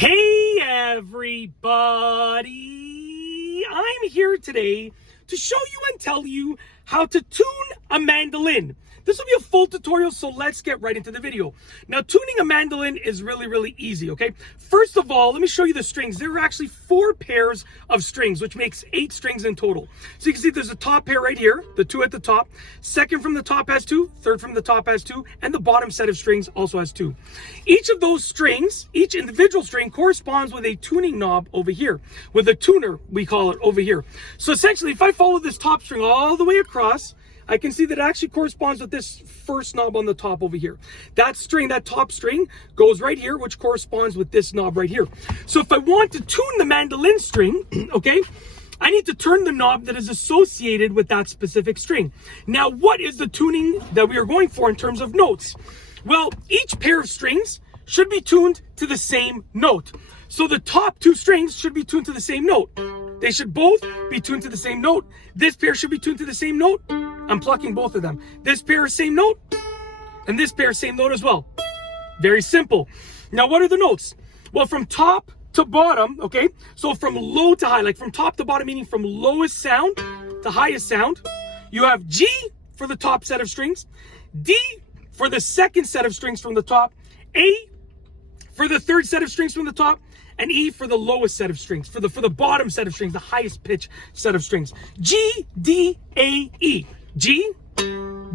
Hey everybody, I'm here today to show you and tell you how to tune a mandolin. This will be a full tutorial, so let's get right into the video. Now, tuning a mandolin is really easy, okay? First of all, let me show you the strings. There are actually 4 pairs of strings, which makes 8 strings in total. So you can see there's a top pair right here, the 2 at the top. Second from the top has 2, third from the top has 2, and the bottom set of strings also has 2. Each of those strings, each individual string corresponds with a tuning knob over here, with a tuner, we call it, over here. So essentially, if I follow this top string all the way across, I can see that it actually corresponds with this first knob on the top over here. That string, that top string, goes right here, which corresponds with this knob right here. So if I want to tune the mandolin string, okay, I need to turn the knob that is associated with that specific string. Now, what is the tuning that we are going for in terms of notes? Well, each pair of strings should be tuned to the same note. So the top 2 strings should be tuned to the same note. They should both be tuned to the same note. This pair should be tuned to the same note. I'm plucking both of them. This pair is same note, and this pair is same note as well. Very simple. Now, what are the notes? Well, from top to bottom, okay? So from low to high, like from top to bottom, meaning from lowest sound to highest sound, you have G for the top set of strings, D for the second set of strings from the top, A for the third set of strings from the top, and E for the lowest set of strings, for the bottom set of strings, the highest pitch set of strings. G, D, A, E. G,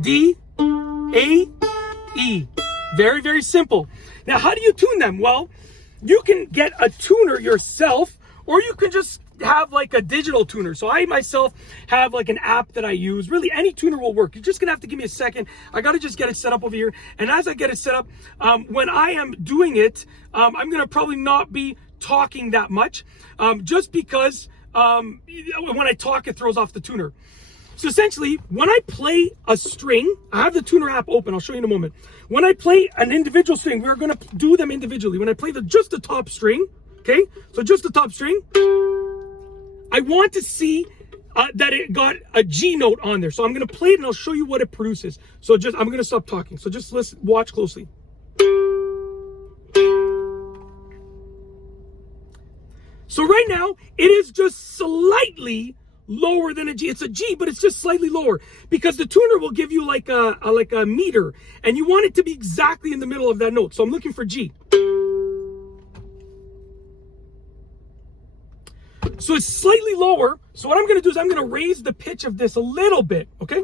D, A, E. Very simple. Now, how do you tune them? Well, you can get a tuner yourself, or you can just have like a digital tuner. So I myself have like an app that I use. Really, any tuner will work. You're just gonna have to give me a second. I gotta just get it set up over here. And as I get it set up, when I am doing it, I'm gonna probably not be talking that much, just because when I talk, it throws off the tuner. So essentially, when I play a string, I have the tuner app open. I'll show you in a moment. When I play an individual string, we're going to do them individually. When I play just the top string, okay? So just the top string, I want to see that it got a G note on there. So I'm going to play it and I'll show you what it produces. So I'm going to stop talking. So just listen, watch closely. So right now, it is just slightly lower than a G. It's a G, but it's just slightly lower because the tuner will give you like a meter, and you want it to be exactly in the middle of that note. So I'm looking for G. So it's slightly lower. So what I'm going to do is I'm going to raise the pitch of this a little bit, okay?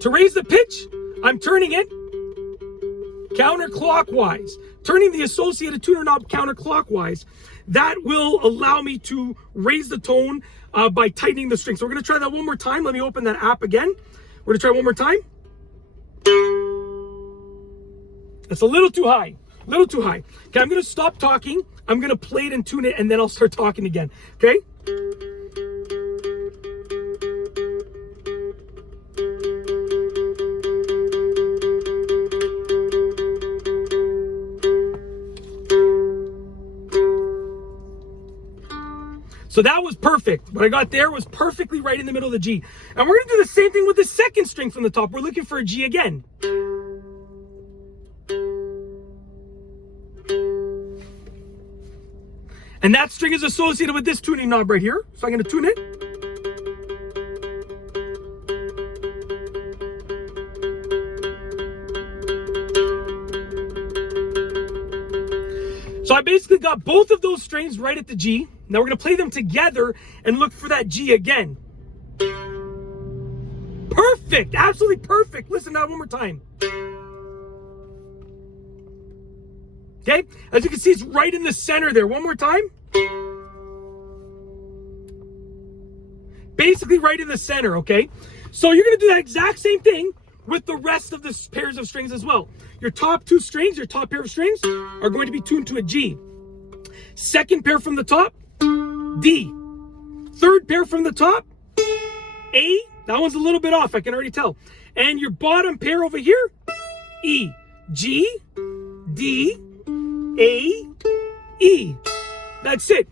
To raise the pitch, I'm turning it counterclockwise, turning the associated tuner knob counterclockwise. That will allow me to raise the tone by tightening the string. So we're going to try that one more time. Let me open that app again. We're going to try one more time. It's a little too high. Okay, I'm going to stop talking. I'm going to play it and tune it, and then I'll start talking again. Okay? So that was perfect. What I got there was perfectly right in the middle of the G. And we're going to do the same thing with the second string from the top. We're looking for a G again. And that string is associated with this tuning knob right here. So I'm going to tune it. So I basically got both of those strings right at the G. Now we're going to play them together and look for that G again. Perfect. Absolutely perfect. Listen to that one more time. Okay? As you can see, it's right in the center there. One more time. Basically right in the center, okay? So you're going to do that exact same thing with the rest of the pairs of strings as well. Your top 2 strings, your top pair of strings, are going to be tuned to a G. Second pair from the top, D. Third pair from the top, A. That one's a little bit off, I can already tell. And your bottom pair over here, E. G, D, A, E. That's it.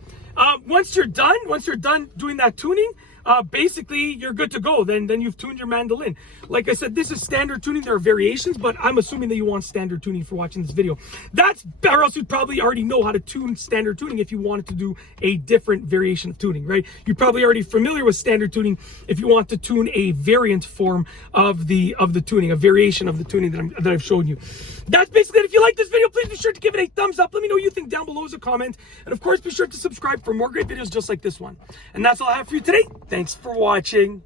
Once you're done doing that tuning, basically you're good to go. Then you've tuned your mandolin. Like I said, this is standard tuning. There are variations, but I'm assuming that you want standard tuning for watching this video. Or else you'd probably already know how to tune standard tuning if you wanted to do a different variation of tuning, right? You're probably already familiar with standard tuning if you want to tune a variant form of the tuning, a variation of the tuning that I've shown you. That's basically it. If you like this video, please be sure to give it a thumbs up. Let me know what you think down below as a comment. And of course, be sure to subscribe for more great videos just like this one. And that's all I have for you today. Thanks for watching.